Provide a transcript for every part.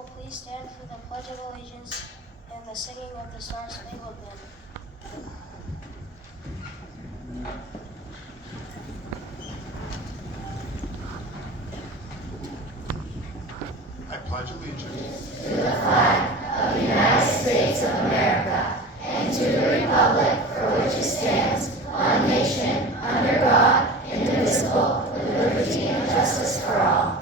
Table, please stand for the Pledge of Allegiance and the singing of the Star Spangled Banner. I pledge allegiance to the flag of the United States of America and to the republic for which it stands, one nation, under God, indivisible, with liberty and justice for all.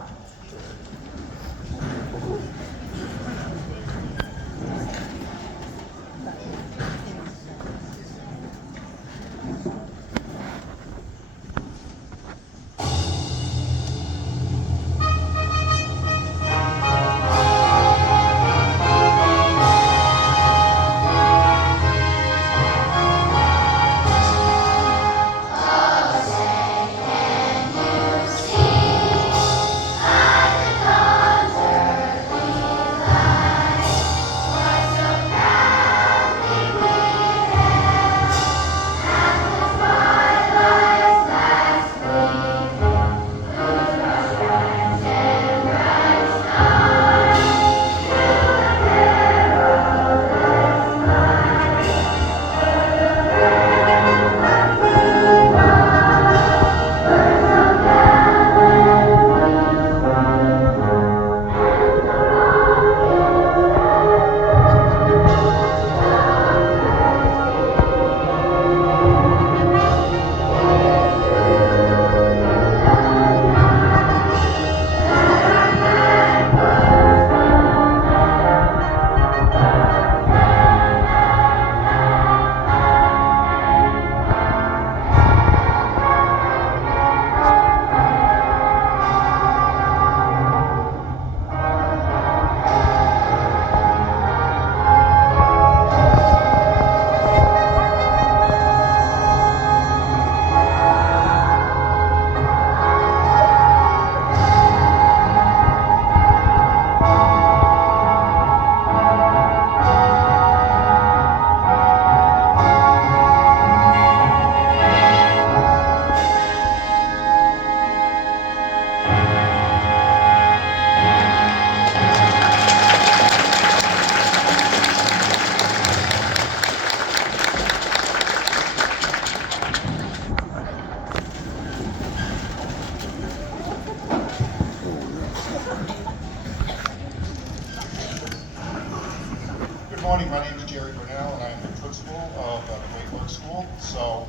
Good morning, my name is Jerry Brunel, and I am the principal of the Great Works School. So,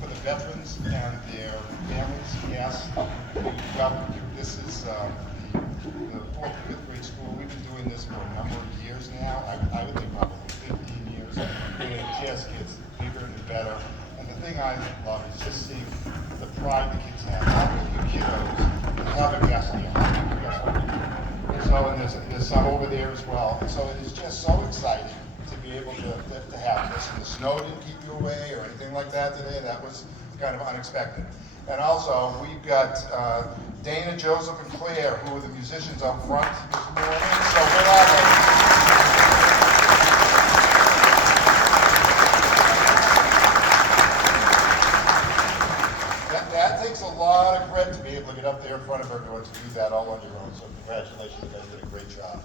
for the veterans and their families, yes, this is the fourth and fifth grade school. We've been doing this for a number of years now. I would think probably 15 years, and it just gets bigger and better. And the thing I love is just seeing the pride the kids have. How many kiddos love it yesterday? And so, and there's some over there as well. And so it is just so exciting to be able to have this. And the snow didn't keep you away or anything like that today. That was kind of unexpected. And also, we've got Dana, Joseph, and Claire, who are the musicians up front this morning. So where are they? That takes a lot of grit to be able to get up there in front of everyone to do that all on your own. So congratulations, you guys did a great job.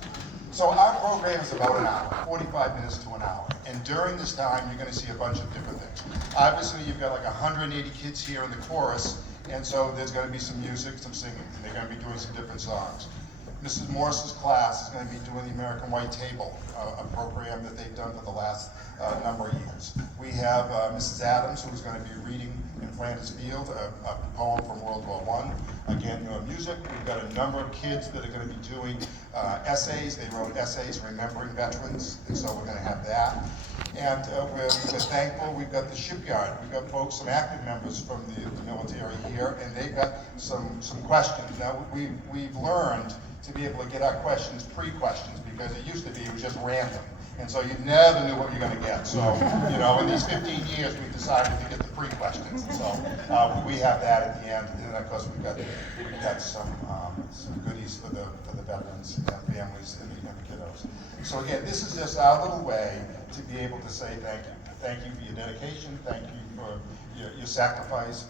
So our program is about an hour, 45 minutes to an hour. And during this time, you're going to see a bunch of different things. Obviously, you've got like 180 kids here in the chorus, and so there's going to be some music, some singing, and they're going to be doing some different songs. Mrs. Morse's class is going to be doing the American White Table, a program that they've done for the last number of years. We have Mrs. Adams, who's going to be reading in Flanders Field, a poem from World War I. Again, music. We've got a number of kids that are going to be doing essays. They wrote essays remembering veterans, and so we're going to have that. And we're thankful. We've got the shipyard. We've got folks, some active members from the military here, and they've got some questions. Now, we've learned to be able to get our questions pre-questions, because it used to be it was just random. And so you never knew what you're going to get. So, in these 15 years, we've decided to get the pre-questions. And so we have that at the end. And then, of course, we've got some goodies for the veterans and families and the kiddos. So again, this is just our little way to be able to say thank you. thank you for your dedication, thank you for your sacrifice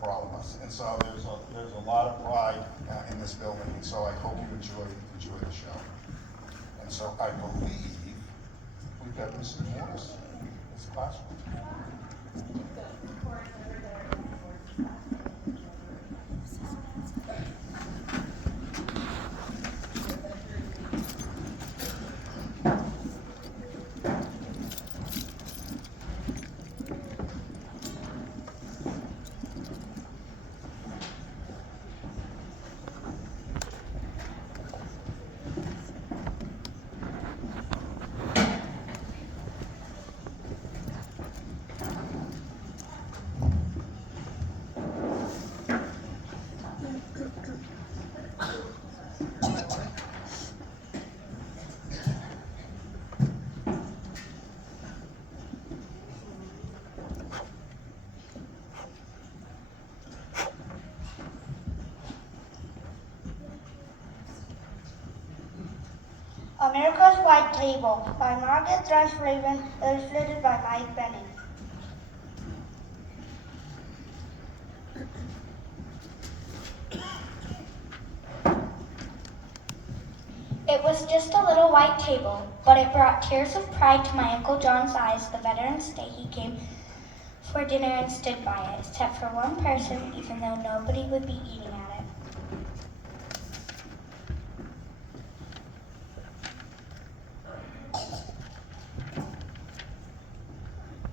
for all of us. And so there's a lot of pride in this building, and so I hope you enjoy the show. And so I believe we've got Mrs. Morris, this classroom. America's White Table by Margaret Thrush Raven, illustrated by Mike Benning. It was just a little white table, but it brought tears of pride to my Uncle John's eyes the Veterans Day he came for dinner and stood by it, except for one person, even though nobody would be eating at it.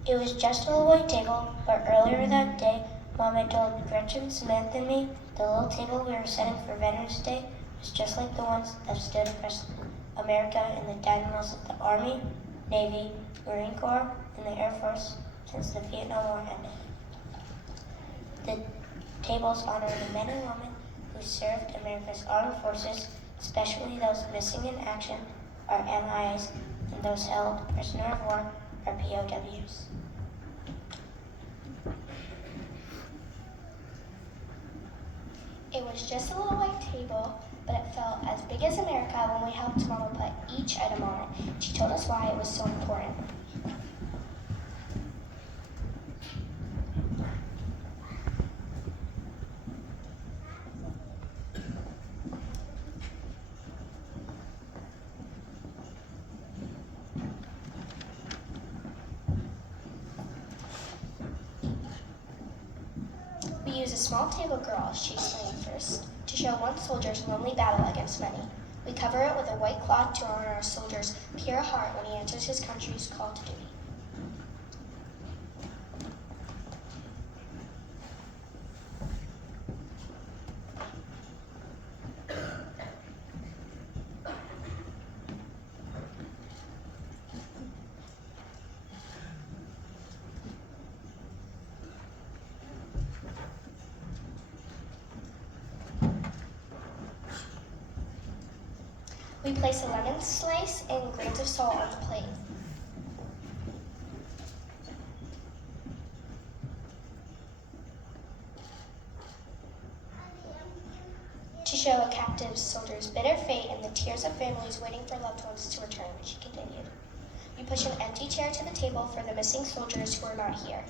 It was just a little white table, but earlier that day, Mom had told Gretchen, Samantha, and me the little table we were setting for Veterans Day was just like the ones that stood across America in the dining halls of the Army, Navy, Marine Corps, and the Air Force since the Vietnam War ended. The tables honor the men and women who served America's armed forces, especially those missing in action, our MIAs, and those held prisoner of war, our POWs. It was just a little white table, but it felt as big as America when we helped Mama put each item on it. She told us why it was so important. We use a small table girl, she explained first, to show one soldier's lonely battle against many. We cover it with a white cloth to honor our soldier's pure heart when he answers his country's call to duty. We place a lemon slice and grains of salt on the plate. To show a captive soldier's bitter fate and the tears of families waiting for loved ones to return, she continued. We push an empty chair to the table for the missing soldiers who are not here.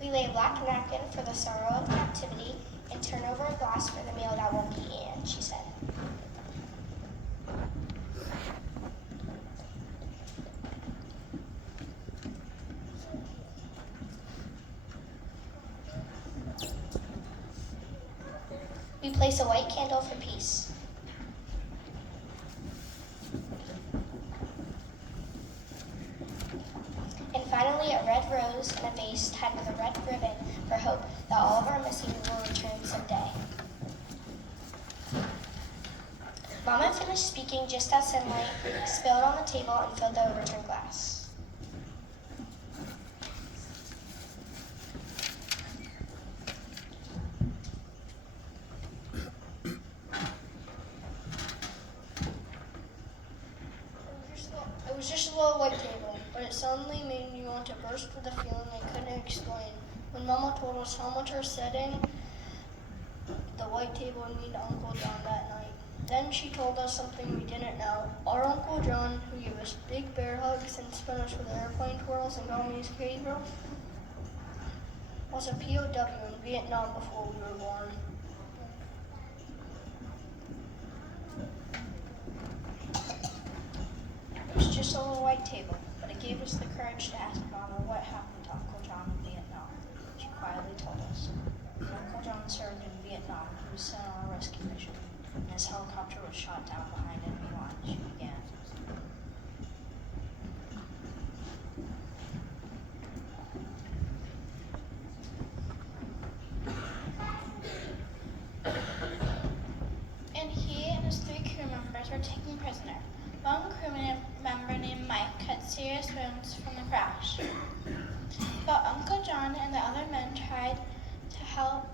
We lay a black napkin for the sorrow of captivity and turn over a glass for the meal that won't be eaten, she said. We place a white candle for peace. And finally, a red rose and a vase tied with a red ribbon for hope that all of our missing will return someday. Mama finished speaking just as sunlight spilled on the table and filled the overturned glass. It was just a little white table, but but it suddenly made me want to burst with a feeling I couldn't explain. When Mama told us how much our setting the white table would mean to Uncle John that night. Then she told us something we didn't know. Our Uncle John, who gave us big bear hugs and spun us with airplane twirls and got me his cathedral, was a POW in Vietnam before we were born. It was just a little white table, but it gave us the courage to ask Mama what happened to Uncle John in Vietnam. She quietly told us. When Uncle John served in Vietnam, he was sent on a rescue mission, and his helicopter was shot down behind enemy lines. She began. And he and his 3 crew members were taken prisoner. One crew member named Mike had serious wounds from the crash. But Uncle John and the other men tried to help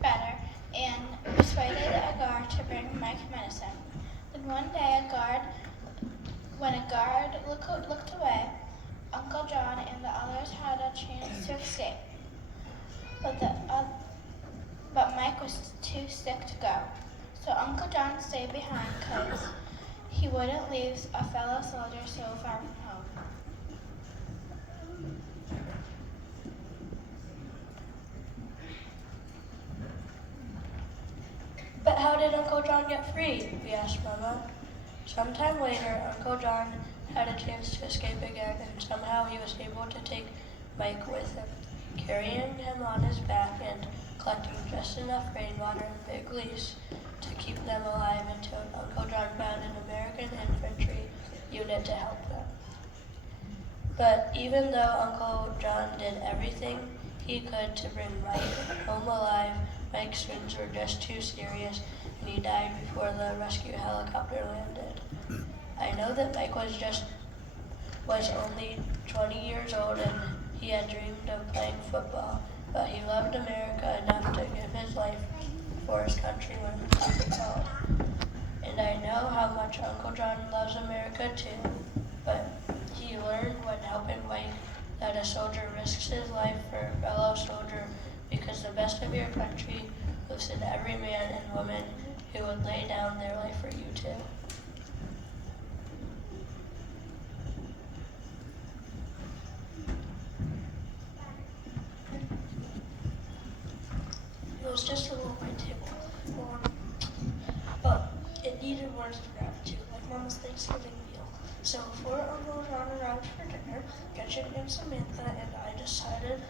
better and persuaded a guard to bring Mike medicine. Then one day when a guard looked away, Uncle John and the others had a chance to escape. But Mike was too sick to go. So Uncle John stayed behind because he wouldn't leave a fellow soldier so far from home. But how did Uncle John get free? We asked Mama. Sometime later, Uncle John had a chance to escape again, and somehow he was able to take Mike with him, carrying him on his back and collecting just enough rainwater and big leaves to keep them alive until Uncle John found an American infantry unit to help them. But even though Uncle John did everything he could to bring Mike home alive, Mike's wounds were just too serious and he died before the rescue helicopter landed. I know that Mike was only 20 years old and he had dreamed of playing football, but he loved America enough to give his life for his country when he called. And I know how much Uncle John loves America too, but he learned when helping Mike that a soldier risks his life for a fellow soldier because the best of your country lives in every man and woman who would lay down their life for you too. It was just a little white table, but it needed words of gratitude, like Mama's Thanksgiving meal. So before Uncle John arrived for dinner, Gretchen and Samantha and I decided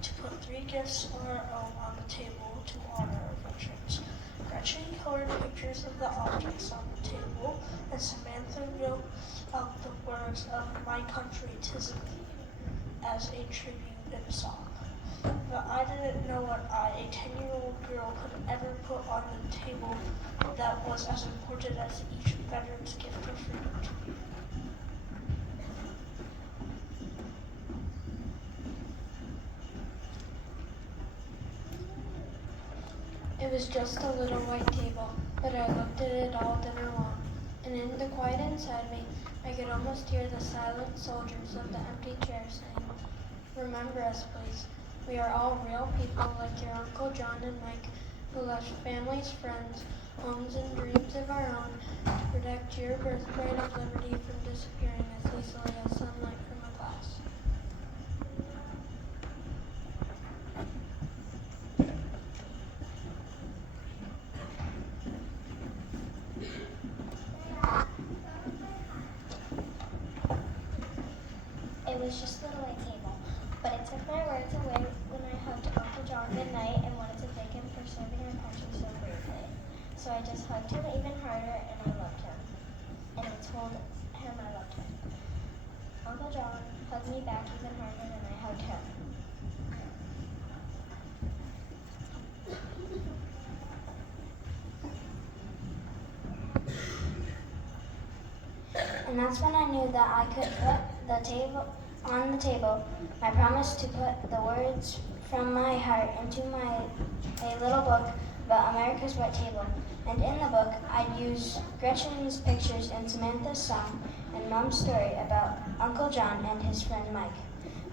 to put 3 gifts of our own on the table to honor our veterans. Gretchen colored pictures of the objects on the table, and Samantha wrote out the words of "My Country 'Tis of Thee" as a tribute in a song. But I didn't know what a 10-year-old girl could ever put on the table that was as important as each veteran's gift of freedom to me. It was just a little white table, but I looked at it all dinner long, and in the quiet inside me, I could almost hear the silent soldiers of the empty chairs saying, "Remember us, please. We are all real people like your Uncle John and Mike, who left families, friends, homes, and dreams of our own to protect your birthright of liberty from disappearing as easily as sunlight from a glass." It was just a little white table, but it took my words away when I hugged Uncle John goodnight and wanted to thank him for serving our country so bravely. So I just hugged him even harder and I loved him. And I told him I loved him. Uncle John hugged me back even harder than I hugged him. And that's when I knew that I could put on the table my promise to put the words from my heart into a little book about America's wet table. And in the book, I'd use Gretchen's pictures and Samantha the song and Mom's story about Uncle John and his friend Mike,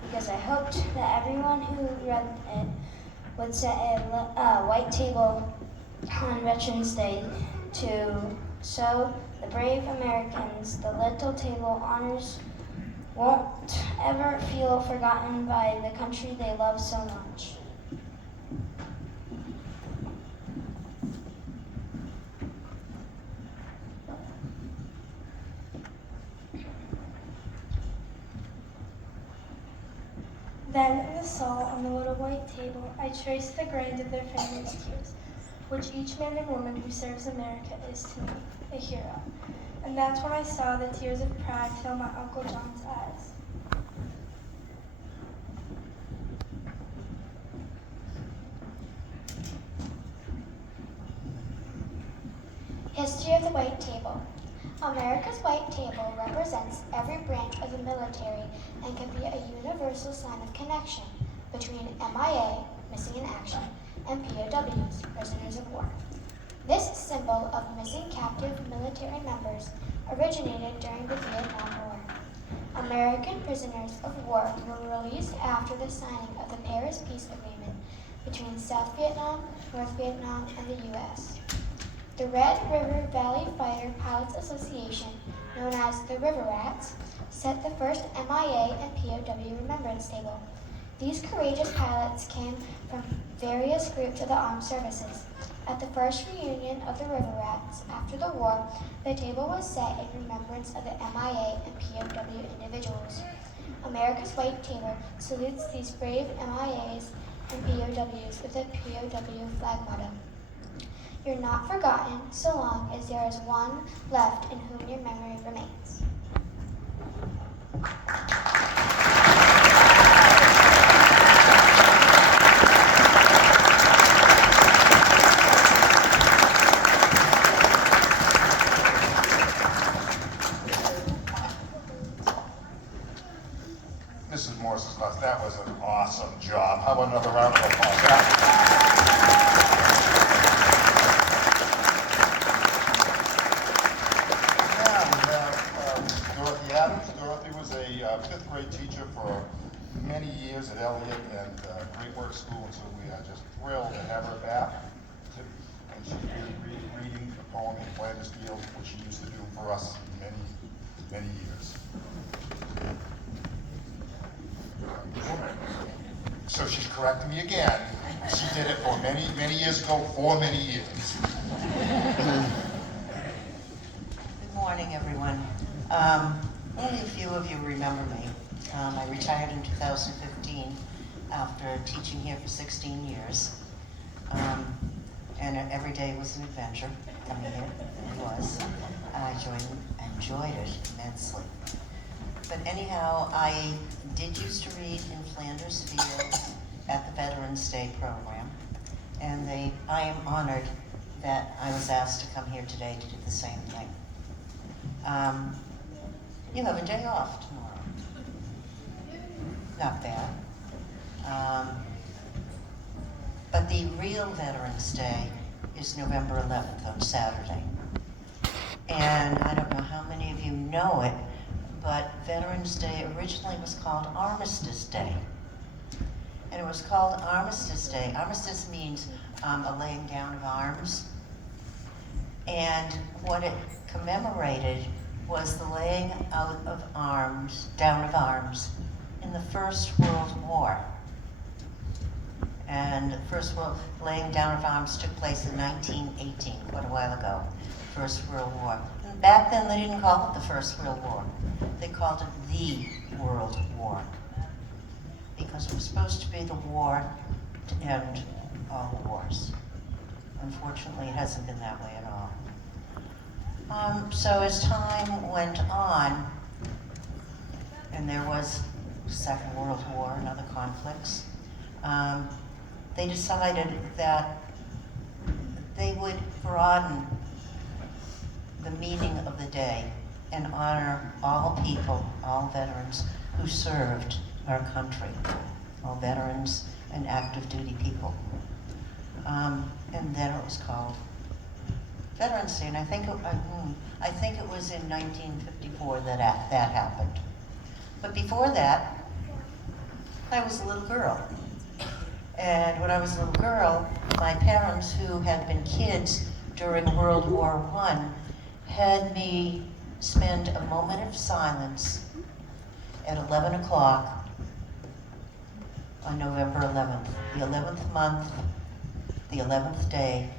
because I hoped that everyone who read it would set a white table on Veterans Day to show the brave Americans the little table honors won't ever feel forgotten by the country they love so much. Then in the saw on the little white table, I traced the grains of their family's tears, which each man and woman who serves America is to me a hero. And that's when I saw the tears of pride fill my Uncle John's eyes. History of the White Table. America's White Table represents every branch of the military and can be a universal sign of connection between MIA, missing in action, and POWs, prisoners of war. This symbol of missing captive military members originated during the Vietnam War. American prisoners of war were released after the signing of the Paris Peace Agreement between South Vietnam, North Vietnam, and the U.S. The Red River Valley Fighter Pilots Association, known as the River Rats, set the first MIA and POW remembrance table. These courageous pilots came from various groups of the armed services. At the first reunion of the River Rats after the war, the table was set in remembrance of the MIA and POW individuals. America's White Table salutes these brave MIAs and POWs with a POW flag motto. You're not forgotten so long as there is one left in whom your memory remains. Mrs. Morris's class, that was an awesome job. How about another round of applause? Dorothy was a fifth grade teacher for many years at Elliott and Great Work School, and so we are just thrilled to have her back. And she's reading the poem in Flanders Field, which she used to do for us many, many years. So she's correcting me again. She did it for many, many years ago, for many years. Good morning, everyone. Only a few of you remember me. I retired in 2015 after teaching here for 16 years. And every day was an adventure coming here. It was. I enjoyed it immensely. But anyhow, I did used to read in Flanders Field at the Veterans Day program. And I am honored that I was asked to come here today to do the same thing. You have a day off tomorrow. Not bad. But the real Veterans Day is November 11th on Saturday. And I don't know how many of you know it, but Veterans Day originally was called Armistice Day. And it was called Armistice Day. Armistice means a laying down of arms. And what it commemorated was the laying out of arms, down of arms, in the First World War. And the first laying down of arms took place in 1918, quite a while ago, First World War. And back then they didn't call it the First World War. They called it the World War. Because it was supposed to be the war to end all wars. Unfortunately, it hasn't been that way at all. So as time went on, and there was Second World War and other conflicts, they decided that they would broaden the meaning of the day and honor all people, all veterans who served our country, all veterans and active duty people. And then it was called Veterans Day, and I think it was in 1954 that that happened. But before that, I was a little girl. And when I was a little girl, my parents, who had been kids during World War I, had me spend a moment of silence at 11 o'clock on November 11th, the 11th month, the 11th day,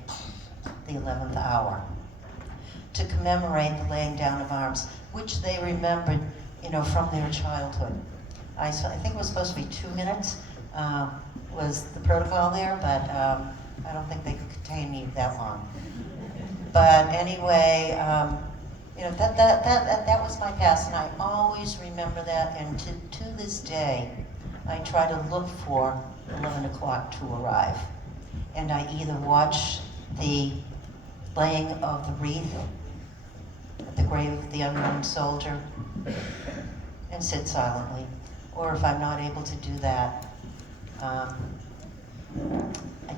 the 11th hour, to commemorate the laying down of arms, which they remembered, from their childhood. I think it was supposed to be 2 minutes, was the protocol there, but I don't think they could contain me that long. But anyway, that was my past, and I always remember that, and to this day, I try to look for 11 o'clock to arrive. And I either watch the laying of the wreath at the grave of the unknown soldier and sit silently, or if I'm not able to do that, I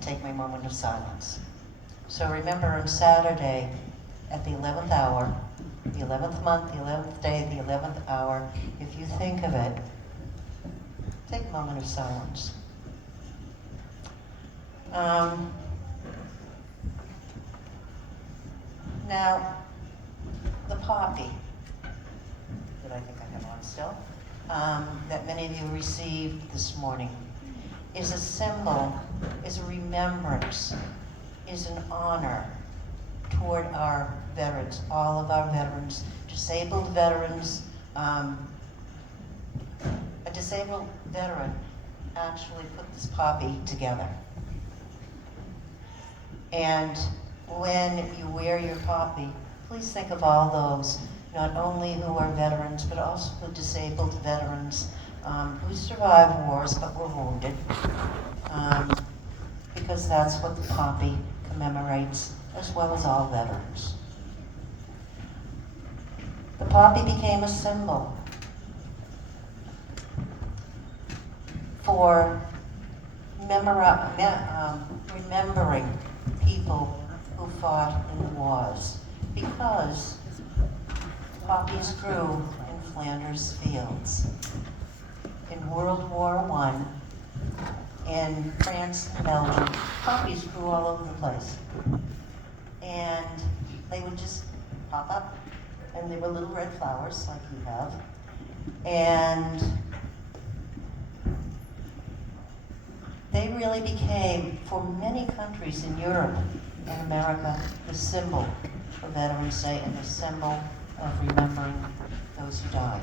take my moment of silence. So remember, on Saturday at the 11th hour, the 11th month, the 11th day, the 11th hour, if you think of it, take a moment of silence. Now, the poppy that I think I have on still, that many of you received this morning, is a symbol, is a remembrance, is an honor toward our veterans, all of our veterans, disabled veterans. A disabled veteran actually put this poppy together. And when you wear your poppy, please think of all those, not only who are veterans, but also the disabled veterans who survived wars but were wounded, because that's what the poppy commemorates, as well as all veterans. The poppy became a symbol for remembering people who fought in the wars, because poppies grew in Flanders fields. In World War I, in France and Belgium, poppies grew all over the place. And they would just pop up, and they were little red flowers like you have. And they really became, for many countries in Europe and America, the symbol for Veterans Day and the symbol of remembering those who died.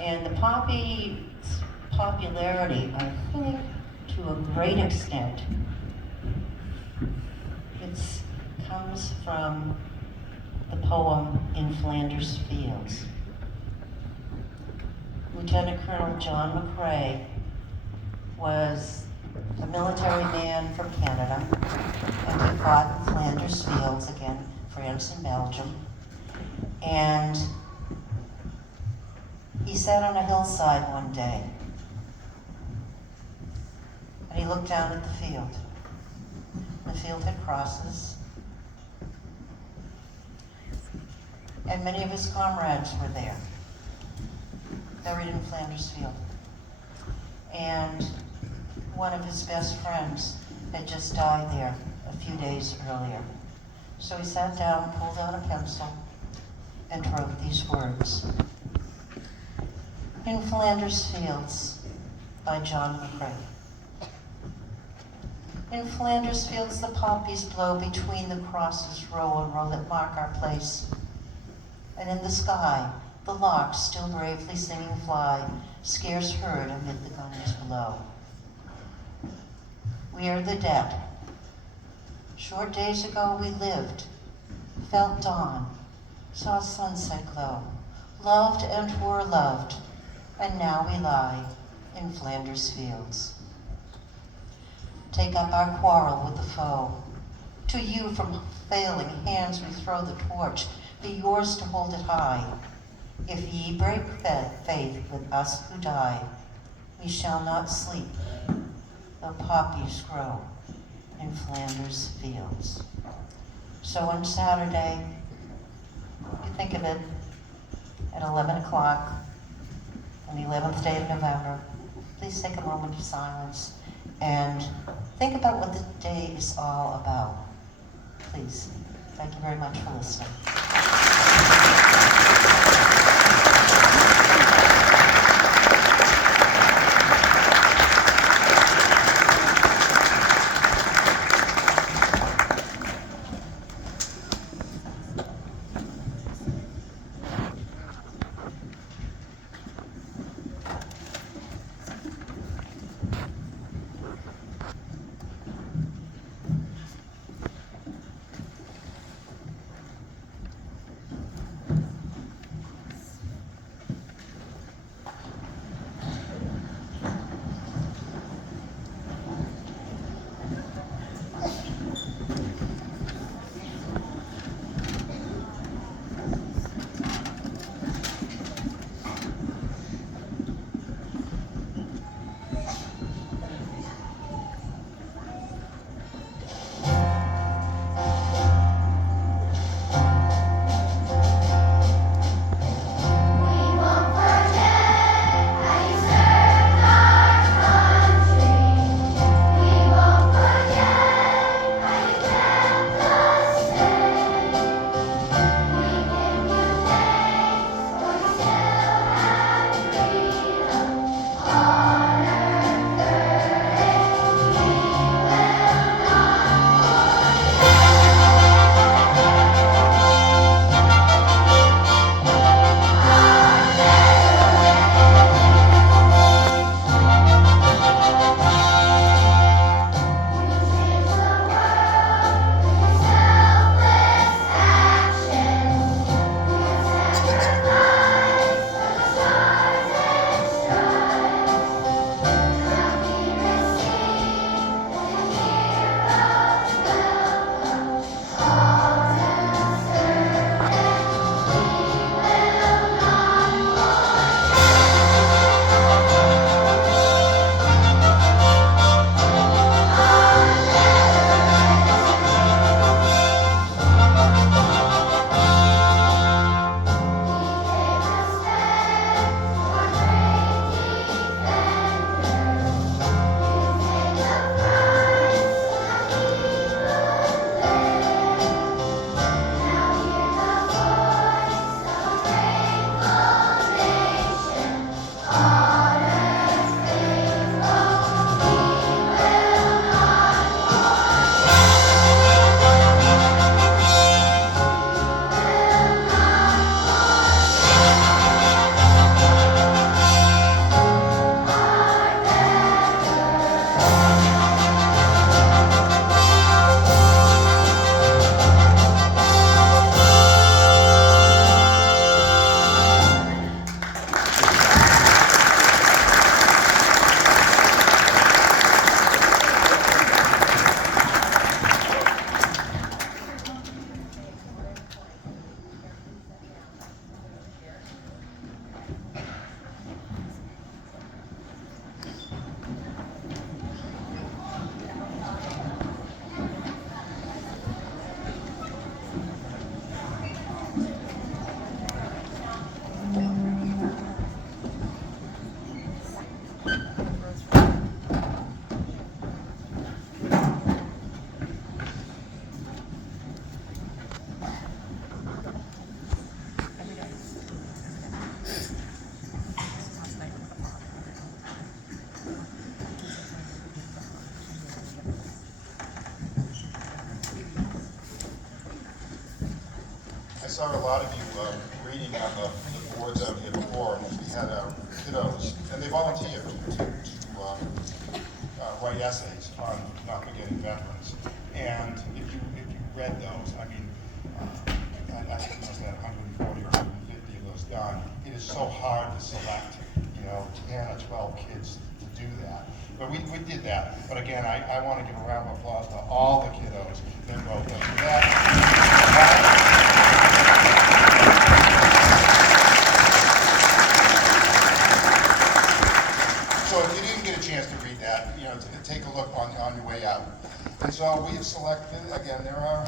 And the poppy's popularity, I think, to a great extent, it comes from the poem In Flanders Fields. Lieutenant Colonel John McCrae was a military man from Canada, and he fought in Flanders Fields, again, France and Belgium. And he sat on a hillside one day, and he looked down at the field. The field had crosses, and many of his comrades were there, buried in Flanders Field. And one of his best friends had just died there a few days earlier. So he sat down, pulled out a pencil, and wrote these words. In Flanders Fields, by John McCrae. In Flanders Fields, the poppies blow between the crosses, row on row, that mark our place. And in the sky, the larks, still bravely singing, fly, scarce heard amid the guns below. We are the dead. Short days ago we lived, felt dawn, saw sunset glow, loved and were loved, and now we lie in Flanders Fields. Take up our quarrel with the foe. To you from failing hands we throw the torch, be yours to hold it high. If ye break faith with us who die, we shall not sleep, though poppies grow in Flanders Fields. So on Saturday, you think of it at 11 o'clock on the 11th day of November, please take a moment of silence and think about what the day is all about. Please. Thank you very much for listening. I saw a lot of you reading on the boards out here before, and we had kiddos, and they volunteered to write essays on not forgetting veterans. And if you read those, I mean, I think must have 140 or 150 of those done. It is so hard to select, 10 or 12 kids to do that. But we did that. But again, I want to give a round of applause to all the kiddos that wrote them. So if you didn't get a chance to read that, take a look on your way out. And so we have selected, again, there are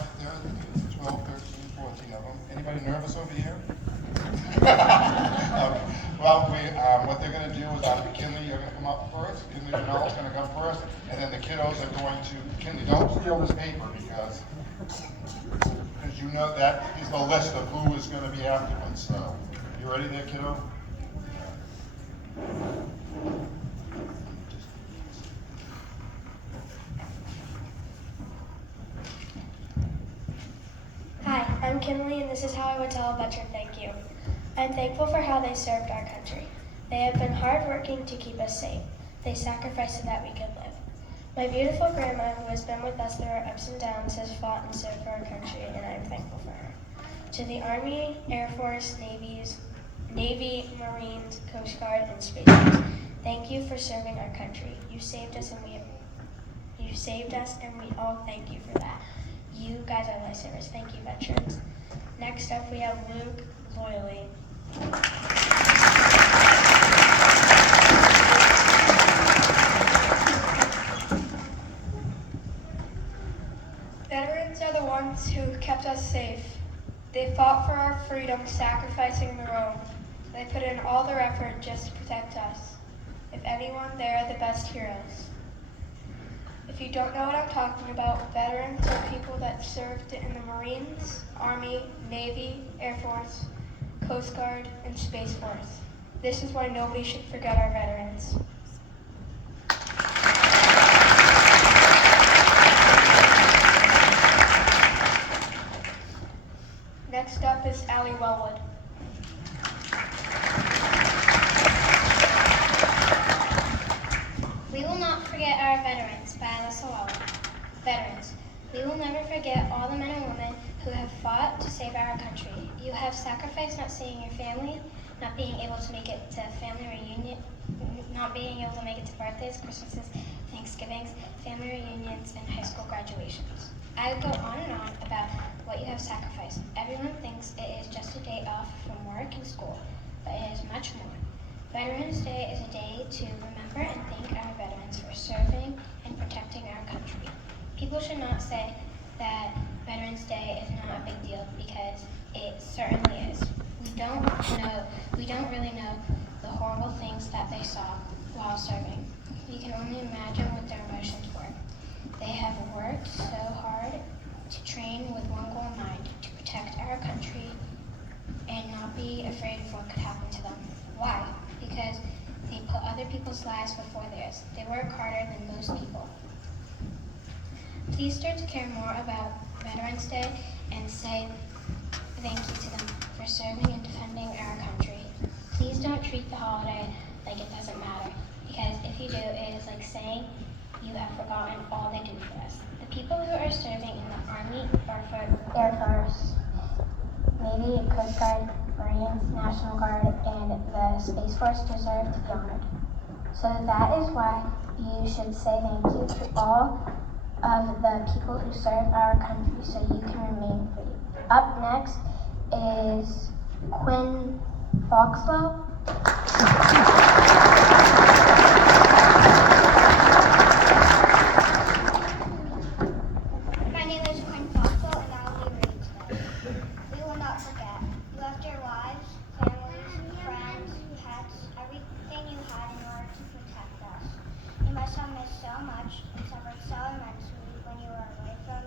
Well, what they're going to do is, Kinley, you're going to come up first. Kinley Renault's going to come first, and then the kiddos are going to. Kinley, don't steal this paper because you know that is the list of who is going to be afterwards. So, you ready there, kiddo? Hi, I'm Kinley, and this is how I would tell a veteran thank you. I'm thankful for how they served our country. They have been hardworking to keep us safe. They sacrificed so that we could live. My beautiful grandma, who has been with us through our ups and downs, has fought and served for our country, and I'm thankful for her. To the Army, Air Force, Navy, Marines, Coast Guard, and Space Force, thank you for serving our country. You saved us, and we all thank you for that. You guys are lifesavers. Thank you, veterans. Next up, we have Luke Loyally. Veterans are the ones who kept us safe. They fought for our freedom, sacrificing their own. They put in all their effort just to protect us. If anyone, they are the best heroes. If you don't know what I'm talking about, veterans are people that served in the Marines, Army, Navy, Air Force, Coast Guard, and Space Force. This is why nobody should forget our veterans. Next up is Allie Wellwood. We will not forget our veterans by Alyssa Wellwood. Veterans, we will never forget all the men and women who have fought to save our country. You have sacrificed not seeing your family, not being able to make it to family reunion, not being able to make it to birthdays, Christmases, Thanksgivings, family reunions, and high school graduations. I would go on and on about what you have sacrificed. Everyone thinks it is just a day off from work and school, but it is much more. Veterans Day is a day to remember and thank our veterans for serving and protecting our country. People should not say that Veterans Day is not a big deal because it certainly is. We don't really know the horrible things that they saw while serving. We can only imagine what their emotions were. They have worked so hard to train with one goal in mind, to protect our country and not be afraid of what could happen to them. Why? Because they put other people's lives before theirs. They work harder than most people. Please start to care more about Veterans Day and say thank you to them for serving and defending our country. Please don't treat the holiday like it doesn't matter, because if you do, it is like saying you have forgotten all they did for us. The people who are serving in the Army, Air Force, Navy, Coast Guard, Marines, National Guard, and the Space Force deserve to be honored. So that is why you should say thank you to all of the people who serve our country so you can remain free. Up next is Quinn Foxlow. My name is Quinn Foxlow, and I will be reading today. We will not forget. You left your wives, families, friends, pets, everything you had in order to protect us. You must have missed so much and suffered so immensely when you were away from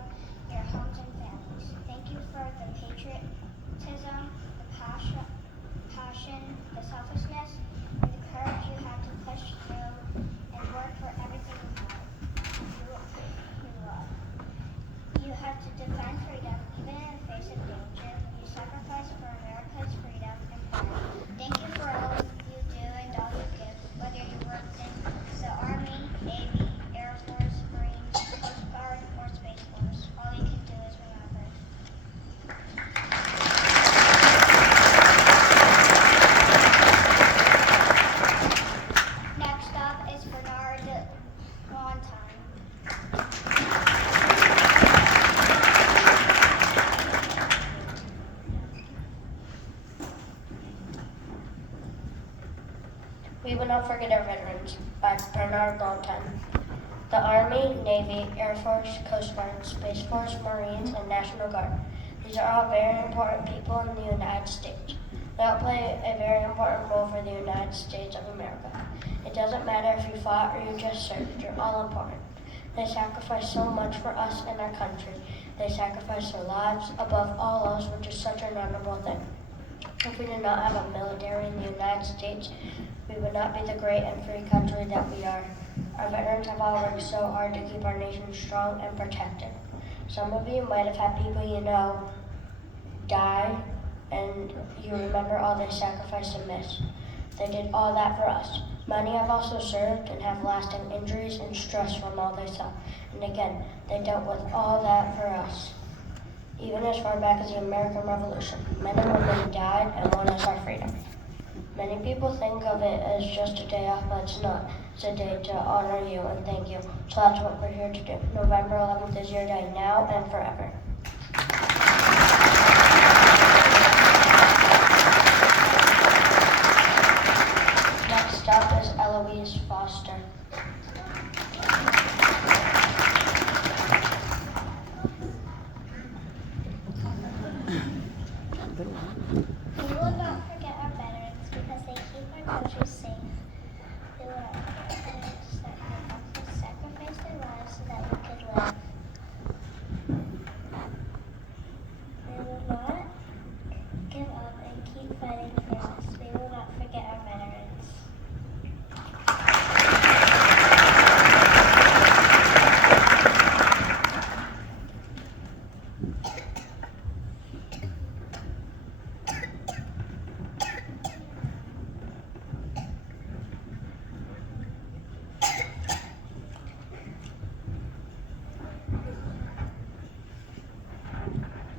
your homes and families. Thank you for the patriotism, the passion, the selflessness, and the courage you had to push through and work for everything you love. You had to defend freedom even in the face of danger. You sacrificed for America's freedom and pride. Thank you for all you do and all you give, whether you worked in the Army, Navy, Air Force, Marines, Coast Guard, or Space Force. All you can do is remember. Next up is Bernard Valentine. We will not forget our veterans by Bernard Longtime. The Army, Navy, Air Force, Coast Guard, Space Force, Marines, and National Guard. These are all very important people in the United States. They now play a very important role for the United States of America. It doesn't matter if you fought or you just served, you're all important. They sacrificed so much for us and our country. They sacrificed their lives above all else, which is such an honorable thing. If we did not have a military in the United States, we would not be the great and free country that we are. Our veterans have all worked so hard to keep our nation strong and protected. Some of you might have had people you know die, and you remember all they sacrificed and missed. They did all that for us. Many have also served and have lasting injuries and stress from all they saw. And again, they dealt with all that for us. Even as far back as the American Revolution, men and women died and won us our freedom. Many people think of it as just a day off, but it's not. It's a day to honor you and thank you. So that's what we're here to do. November 11th is your day, now and forever. Next up is Eloise Foster. We will not forget our veterans because they keep our country safe. They will not forget our veterans that they also sacrificed their lives so that we could live. They will not give up and keep fighting for us. We will not forget our veterans.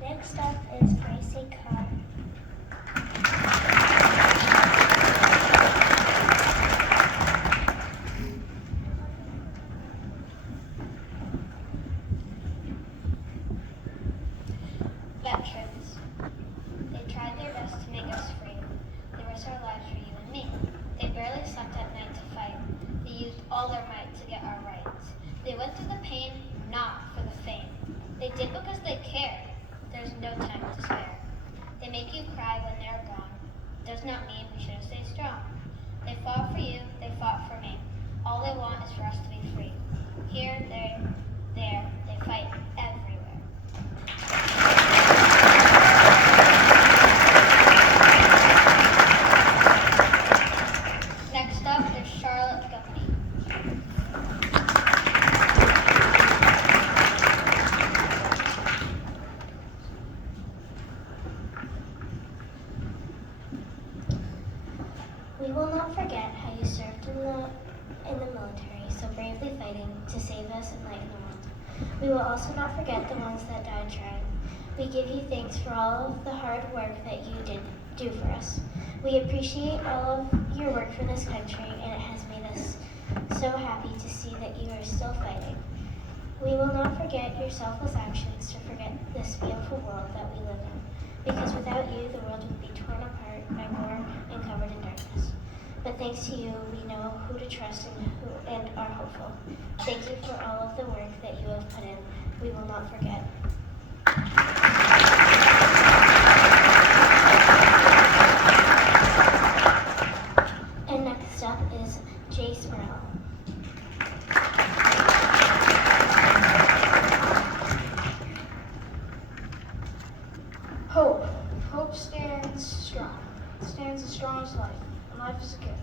Next up is Gracie Carr. Veterans. They tried their best to make us free. They risked our lives for you and me. They barely slept at night to fight. They used all their might to get our rights. They went through the pain, not for the fame. They did because they cared. There's no time to spare. They make you cry when they're gone. Does not mean we shouldn't stay strong. They fought for you, they fought for me. All they want is for us to be free. Here, there, they fight everywhere. Next up is Charlotte Guppy. We will not forget how you served in the military, so bravely fighting to save us and lighten the world. We will also not forget the ones that died trying. We give you thanks for all of the hard work that you did do for us. We appreciate all of your work for this country, and it has made us so happy to see that you are still fighting. We will not forget your selfless actions to forget this beautiful world that we live in, because without you, the world would be torn apart by war and covered in darkness. But thanks to you, we know who to trust and are hopeful. Thank you for all of the work that you have put in. We will not forget. And next up is Jace Morrell. Hope. Hope stands strong. It stands as strong as life, and life is a gift.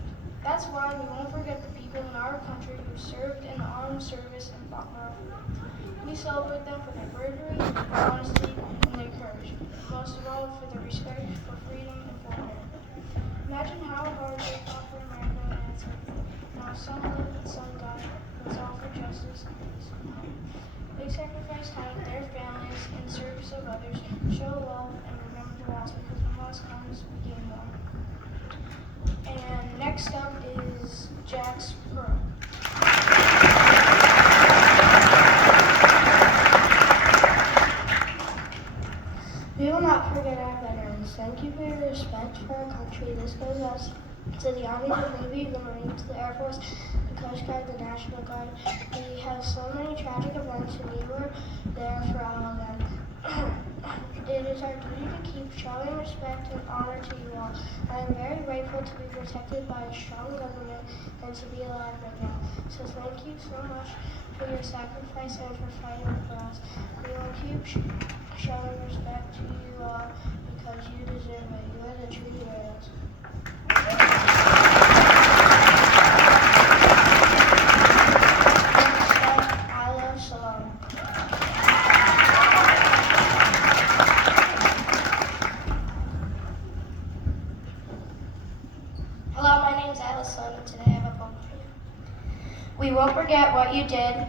That's why we won't forget the people in our country who served in the armed service and fought for our freedom. We celebrate them for their bravery, their honesty, and their courage. Most of all, for their respect for freedom and for America. Imagine how hard they fought for America and its freedom. Now some lived and some died, but it's all for justice and peace and hope. They sacrificed time with their families in service of others, show love, and remember the loss, because when loss comes, we gain more. And next up is Jax Pearl. We will not forget our veterans. Thank you for your respect for our country. This goes out to the Army, the Navy, the Marines, the Air Force, the Coast Guard, the National Guard. We have so many tragic events, and we were there for all of them. It is our duty to keep showing respect and honor to you all. I am very grateful to be protected by a strong government and to be alive right now. So thank you so much for your sacrifice and for fighting for us. We will keep showing respect to you all because you deserve it. You are the true heroes. I love Shalom. Hello, my name's Allison, and today I have a poem for you. We won't forget what you did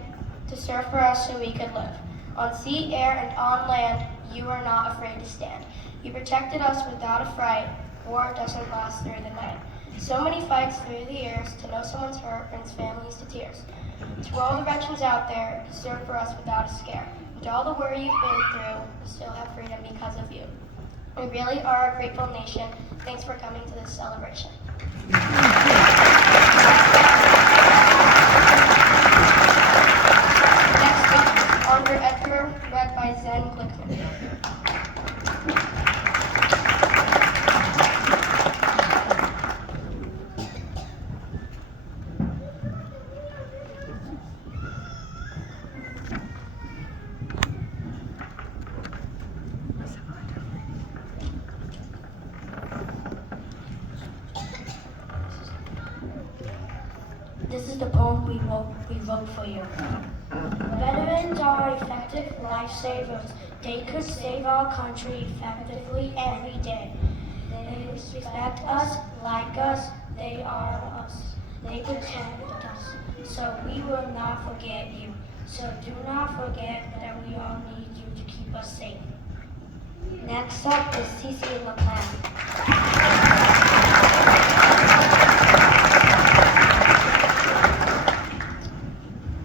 to serve for us so we could live. On sea, air, and on land, you are not afraid to stand. You protected us without a fright. War doesn't last through the night. So many fights through the years to know someone's hurt brings families to tears. To all the veterans out there, you serve for us without a scare. And to all the worry you've been through, we still have freedom because of you. We really are a grateful nation. Thanks for coming to this celebration. Next up, Under Edgar, read by Zen Glickman. This is the poem we wrote for you. Veterans are effective lifesavers. They could save our country effectively every day. They respect us, like us, they are us. They protect us, so we will not forget you. So do not forget that we all need you to keep us safe. Next up is CC LaPlante.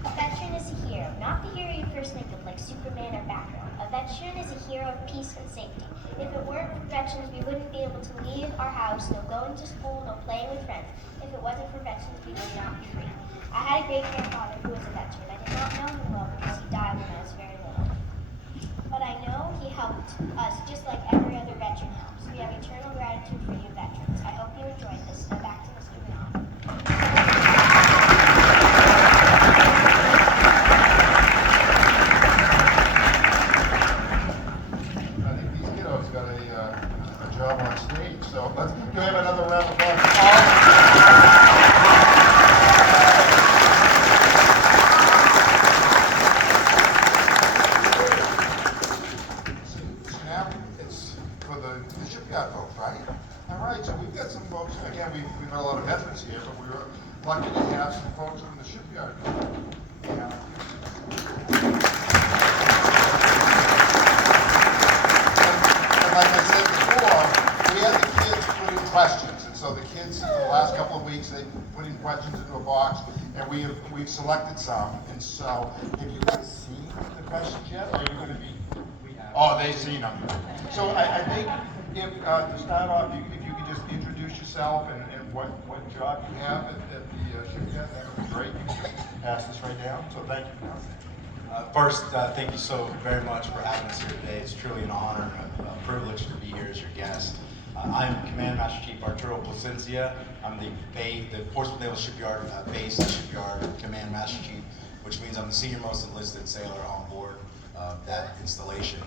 A veteran is a hero, not the hero you first think of like Superman or Batman. A veteran is a hero of peace and safety. If it weren't for veterans, we wouldn't be able to leave our house, no going to school, no playing with friends. If it wasn't for veterans, we would not be free. I had a great-grandfather who was a veteran. I did not know him well because he died when I was very little. But I know he helped us just like every other veteran helps. We have eternal gratitude for you veterans. I hope you enjoyed this. Now back to Mr. Bernard. I think these kiddos got a job on stage, so let's can we have another round of applause for all? So now it's for the shipyard folks, right? All right, so we've got some folks, again, we've got a lot of veterans here, but we were lucky to have some folks from the shipyard. Yeah. And like I said before, we had the kids put in questions, and so the kids, for the last couple of weeks, they put in questions into a box, and we've selected some. And so, have you guys seen the questions yet, or are you going to be? Oh, they've seen them. So I think if to start off, if you could just introduce yourself and what job you have at the shipyard, that would be great. You can just pass this right down. So thank you. First, thank you so very much for having us here today. It's truly an honor and a privilege to be here as your guest. I'm Command Master Chief Arturo Placencia. I'm the Portsmouth Naval Shipyard Base Shipyard Command Master Chief, which means I'm the senior most enlisted sailor on board that installation.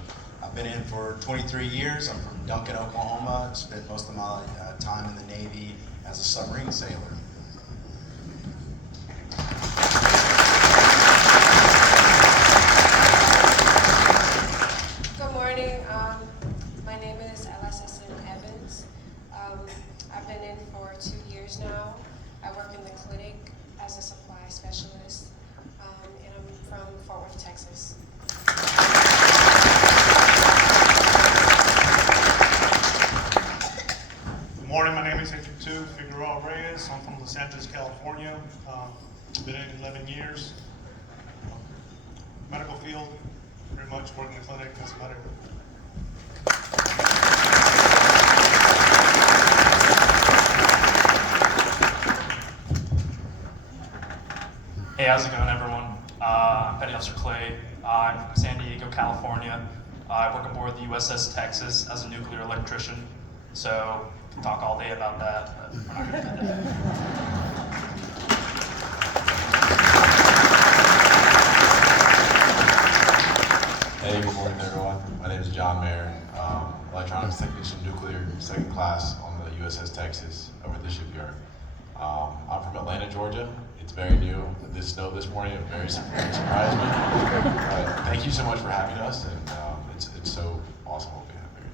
I've been in for 23 years. I'm from Duncan, Oklahoma. I've spent most of my time in the Navy as a submarine sailor. Good morning. My name is LSSN Evans. I've been in for 2 years now. I work in the clinic as a supply specialist, and I'm from Fort Worth, Texas. Good morning, my name is Hector Figueroa Reyes. I'm from Los Angeles, California. Been in 11 years. Medical field, pretty much work in the clinic, as a matter. Hey, how's it going, everyone? I'm Petty Officer Clay. I'm from San Diego, California. I work aboard the USS Texas as a nuclear electrician. So Could talk all day about that, but we're not gonna do that. Hey, good morning, everyone. My name is John Mayer, electronics technician, nuclear, second class on the USS Texas over at the shipyard. I'm from Atlanta, Georgia. It's very new. This snow this morning, it very surprised me. But thank you so much for having us, and it's so awesome what we have here.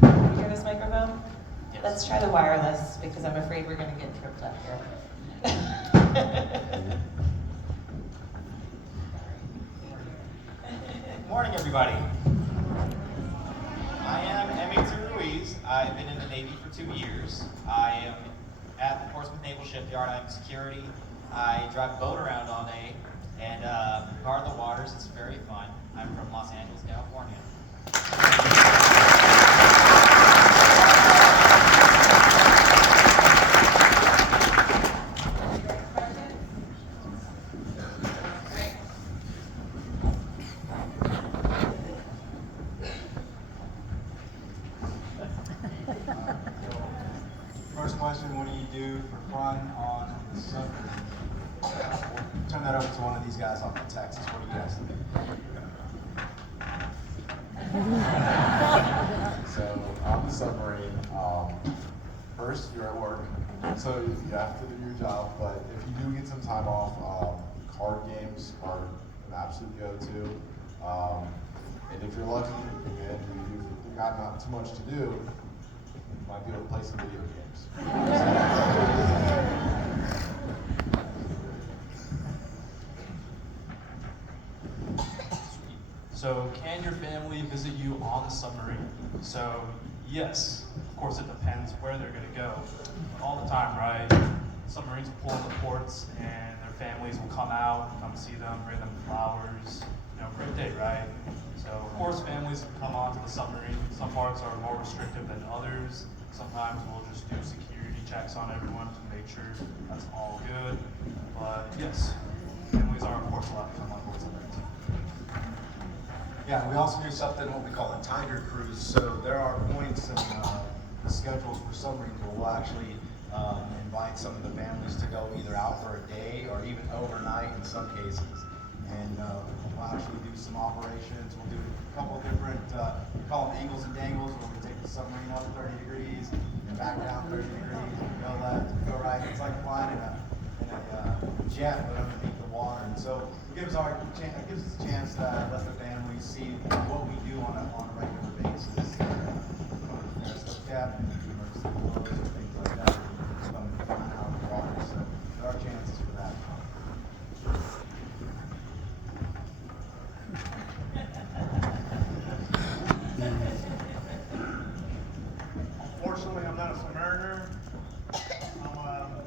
Can you hear this microphone? Yes. Let's try the wireless because I'm afraid we're going to get tripped up here. Morning, everybody. I am M.A.T. Ruiz. I've been in the Navy for 2 years. I am at the Portsmouth Naval Shipyard. I'm security. I drive a boat around all day and guard the waters. It's very fun. I'm from Los Angeles, California. First question, what do you do for fun on the submarine? We'll turn that over to one of these guys off in Texas. What do you guys think? So on the submarine, first you're at work, so you have to do your job, but if you do get some time off, card games are an absolute go-to. And if you're lucky and you've got not too much to do, you might be able to play some video games. So, can your family visit you on the submarine? So, yes, of course it depends where they're gonna go. All the time, right? Submarines will pull in the ports and their families will come out, come see them, bring them flowers. You know, great day, right? So, of course, families can come onto the submarine. Some parts are more restrictive than others. Sometimes we'll just do security checks on everyone to make sure that's all good. But yes, families are of course allowed to come on board submarines. Yeah, we also do something what we call a tiger cruise. So there are points in the schedules for submarines where we'll actually invite some of the families to go either out for a day or even overnight in some cases. And we'll actually do some operations. We'll do a couple of different, we call them angles and dangles, where we take the submarine up 30 degrees, and back down 30 degrees, and go left, and go right. It's like flying in a jet, but underneath the water. And so it gives us a chance to let the families see what we do on a regular basis. Periscope cabin, emergency doors, and things like that. Some flying out of the water. So there are chances for that. Unfortunately, I'm not a submariner. I'm a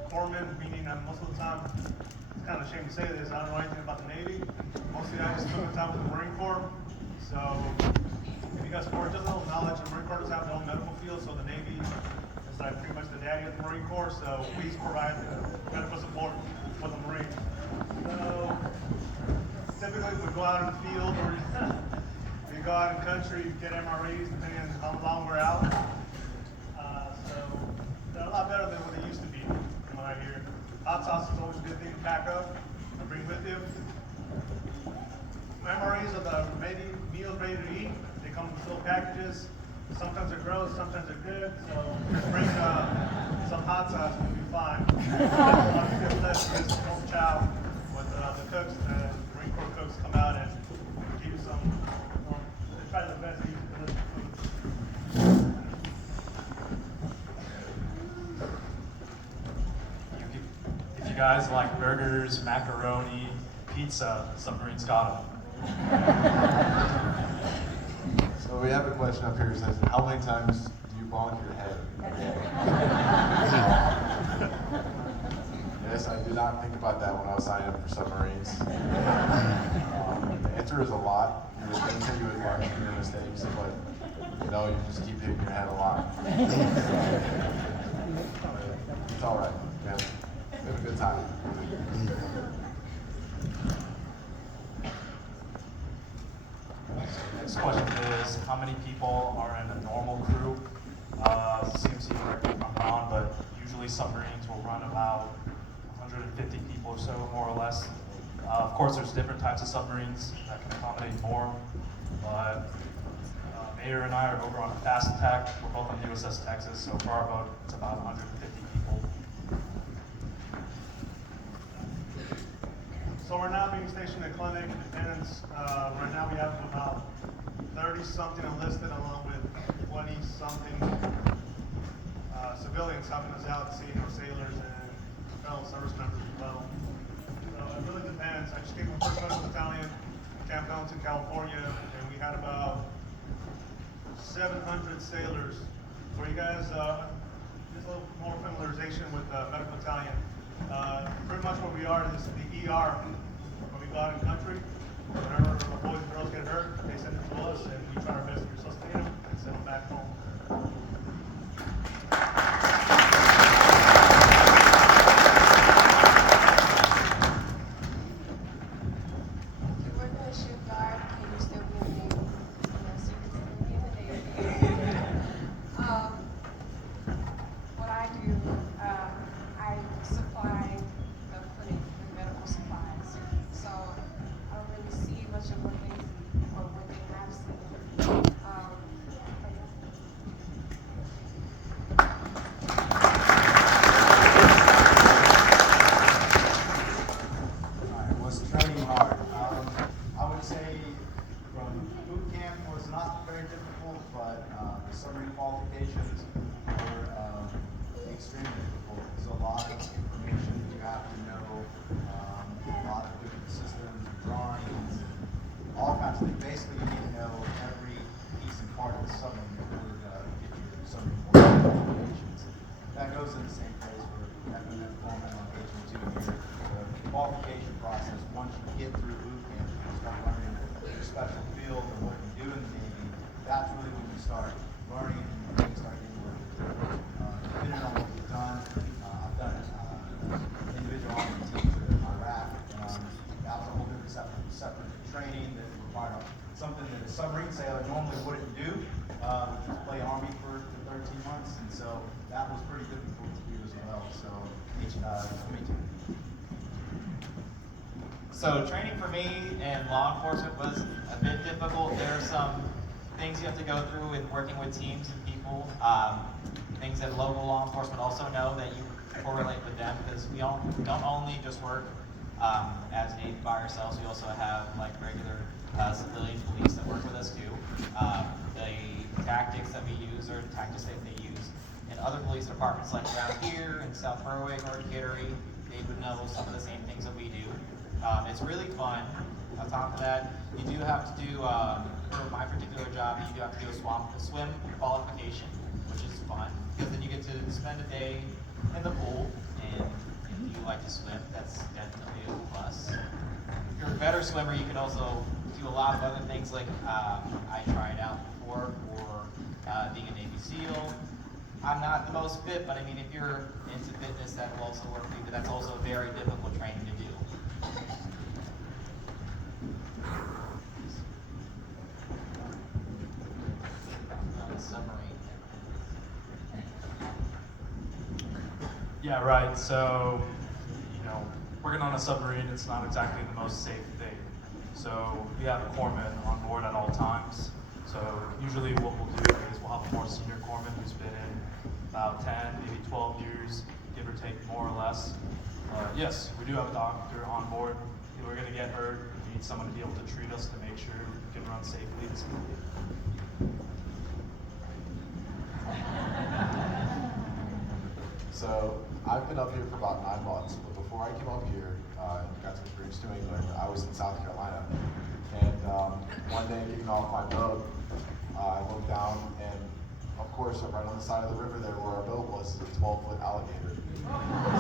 corpsman, meaning most of the time, it's kind of a shame to say this, I don't know anything about the Navy. Mostly I just spend time with the Marine Corps. So if you guys support just a little knowledge, the Marine Corps does have their own medical field, so the Navy is like pretty much the daddy of the Marine Corps, so we provide medical support for the Marines. So typically we go out in the field or we go out in the country, get MREs depending on how long we're out. So they're a lot better than what they used to be, from what I hear. Hot sauce is always a good thing to pack up and bring with you. MREs are the meals ready to eat. They come in little packages. Sometimes they're gross, sometimes they're good. So just bring some hot sauce and we'll be fine. Good less just home chow with the cooks, the Marine Corps cooks come out and give you some, they try their best to use delicious food. If you guys like burgers, macaroni, pizza, submarines got them. So we have a question up here that says, how many times do you bonk your head a day? Yes, I did not think about that when I was signing up for submarines. The answer is a lot. You would think that you would learn from your mistakes, but no, you just keep hitting your head a lot. It's all right. We have a good time. question is, how many people are in a normal crew? CMC, correct me if I'm wrong, but usually submarines will run about 150 people or so, more or less. Of course, there's different types of submarines that can accommodate more, but Mayor and I are over on a fast attack. We're both on the USS Texas, so for our boat, it's about 150 people. So we're now being stationed at clinic. Depends. Right now we have about 30-something enlisted, along with 20-something civilians helping us out, seeing our sailors and fellow service members as well. So it really depends. I just came from 1st Medical Battalion in Camp Pendleton, California, and we had about 700 sailors. For you guys, just a little more familiarization with Medical Battalion. Pretty much where we are is the ER, where we go out in country. Whenever our boys and girls get hurt, they send them to us, and we try our best to resuscitate them and send them back home. If you work as a shipyard, can you still be in the Navy? Yes, you can still be in the Navy. What I do, I supply the clinic with medical supplies. So I don't really see much of what they see or what they have seen. But yeah. Alright, was training hard? I would say from boot camp was not very difficult, but the submarine qualifications were extremely difficult. There's a lot of information you have to know, a lot of different systems, drawings, all kinds of things. Basically, you need to know every piece and part of the submarine in order to get your submarine qualifications. That goes in the same place for FMF Coleman on H2 here. The qualification process, once you get through boot camp, you start learning your special field and what you do in the Navy. That's really when you start learning and you start getting work. Depending on what you've done, I've done individual army teams in Iraq. That was a whole different separate training that required something that a submarine sailor normally wouldn't do, which is play Army for 13 months, and so that was pretty difficult to do as well. So, me too. So training for me in law enforcement was a bit difficult. There are some things you have to go through in working with teams and people. Things that local law enforcement also know that you correlate with them, because we don't only just work as Navy by ourselves. We also have like regular civilian police that work with us too. The tactics that we use are tactics that they use in other police departments, like around here in South Berwick or Kittery. They would know some of the same things that we do. It's really fun. On top of that, you do have to do, for my particular job, you do have to do a swim qualification, which is fun, because then you get to spend a day in the pool, and if you like to swim, that's definitely a plus. If you're a better swimmer, you can also do a lot of other things, like I tried out before for being a Navy SEAL. I'm not the most fit, but I mean, if you're into fitness, that will also work for you, but that's also a very difficult training to do. Submarine. Yeah, right. So, working on a submarine, it's not exactly the most safe thing. So we have a corpsman on board at all times. So usually what we'll do is we'll have a more senior corpsman who's been in about 10, maybe 12 years, give or take, more or less. Yes, we do have a doctor on board. If we're going to get hurt, we need someone to be able to treat us to make sure we can run safely and smoothly. So I've been up here for about 9 months, but before I came up here, got to experience New England, I was in South Carolina. And one day getting off my boat, I looked down, and of course, right on the side of the river there where our boat was is a 12-foot alligator.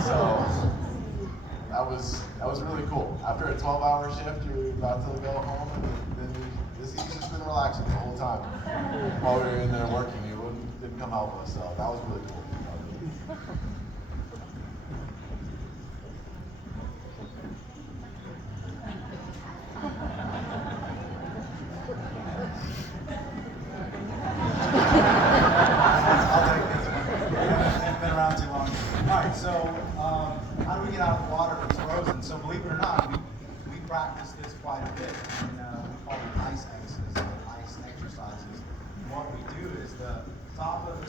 So that was really cool. After a 12-hour shift, you're about to go home, and then he's just been relaxing the whole time while we were in there working. He didn't come help us, so that was really cool.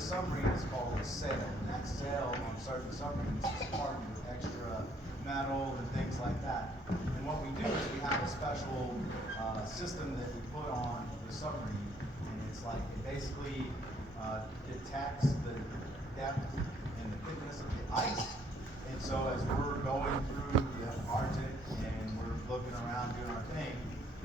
submarine is called a sail, and that sail on certain submarines is hardened with extra metal and things like that. And what we do is we have a special system that we put on the submarine, and it's like it basically detects the depth and the thickness of the ice. And so as we're going through the Arctic and we're looking around doing our thing,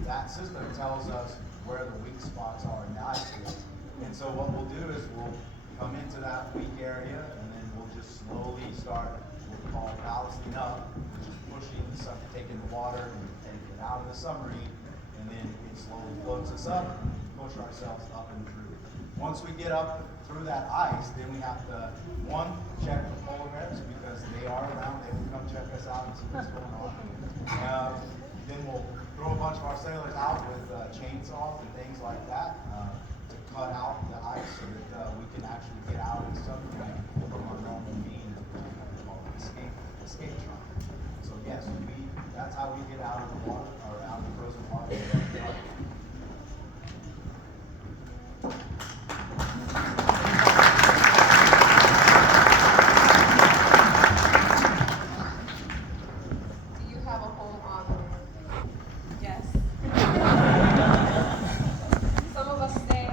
that system tells us where the weak spots are in the ice field. And so what we'll do is we'll come into that weak area, and then we'll just slowly start what we call ballasting up, which is pushing the stuff, taking the water and taking it out of the submarine, and then it slowly floats us up, and we push ourselves up and through. Once we get up through that ice, then we have to, one, check the polar bears, because they are around, they will come check us out and see what's going on. Then we'll throw a bunch of our sailors out with chainsaws and things like that to cut out the ice so that we can actually get out of the submarine from our normal means, which is what we call an escape trunk. So yes, that's how we get out of the water, or out of the frozen water. Do you have a home on land? Yes. Some of us stay in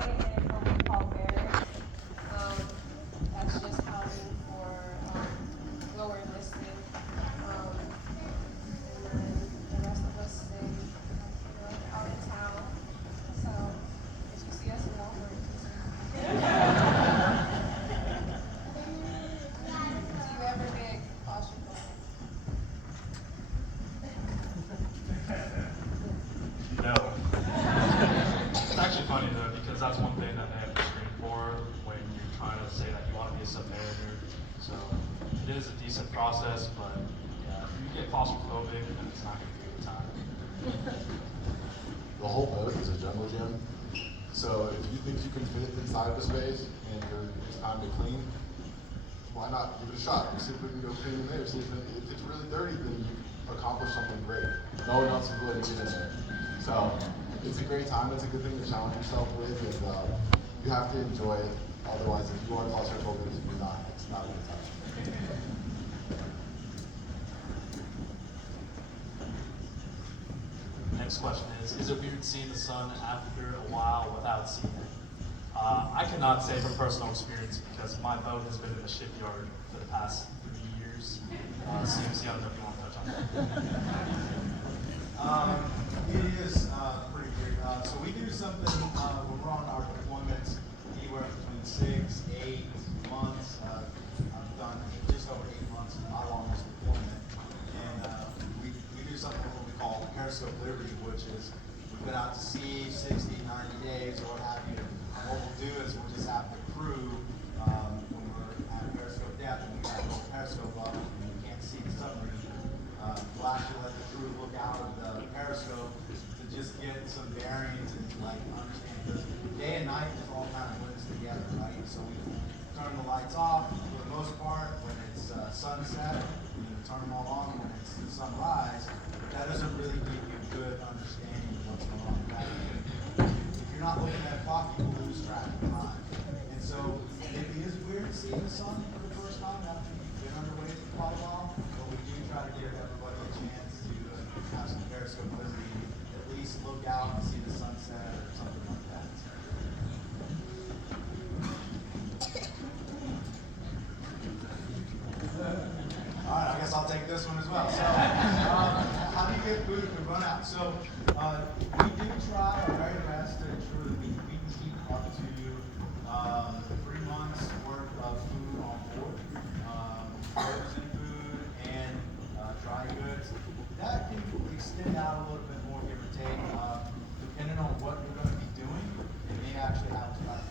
what we call barracks. That's just housing for lower enlisted. And then the rest of us stay, out in town. So if you see us in Walmart, do you ever get claustrophobic? No. It's actually funny though, because that's one thing that they have to screen for when you're trying to say that you want to be a submariner. So it is a decent process, but yeah, if you get claustrophobic, then it's not going to be a good time. The whole boat is a jungle gym. So if you think you can fit inside the space and it's time to clean, why not give it a shot? See if we can go clean in there. See if it's really dirty, then you've accomplished something great. No one else is willing to get in there. So it's a great time. It's a good thing to challenge yourself with, and you have to enjoy it. Otherwise, if you are claustrophobic, you're not. It's not a good time. Next question is it weird seeing the sun after a while without seeing it? I cannot say from personal experience because my boat has been in the shipyard for the past 3 years. CMC, I don't know if you want to touch on that. It is pretty weird. So we do something when we're on our deployments, anywhere between 6, 8 months. I've done just over 8 months is my longest deployment. And we do something what we call Periscope Liberty, which is we've been out to sea 60, 90 days or what have you. And what we'll do is we'll just have the crew, when we're at Periscope depth, and we have a little periscope up and you can't see the submarine. We'll actually let the crew look out of the periscope to just get some bearings and like understand, because day and night is all kind of blends together, right? So we turn the lights off for the most part when it's sunset, and then turn them all on when it's sunrise. That doesn't really give you a good understanding of what's going on. If you're not looking at a clock, you will lose track of time. And so it is weird seeing the sun for the first time after you've been underway for quite a while, but we do try to give everybody a chance to have some periscope liberty, at least look out and see the sunset or something like that. All right, I guess I'll take this one as well. So, how do you get food if we run out? So, we do try our very best to ensure that we can keep up to 3 months worth of food on board, frozen food and dry goods. That can extend out a little bit more, give or take, depending on what we're going to be doing. It may actually have about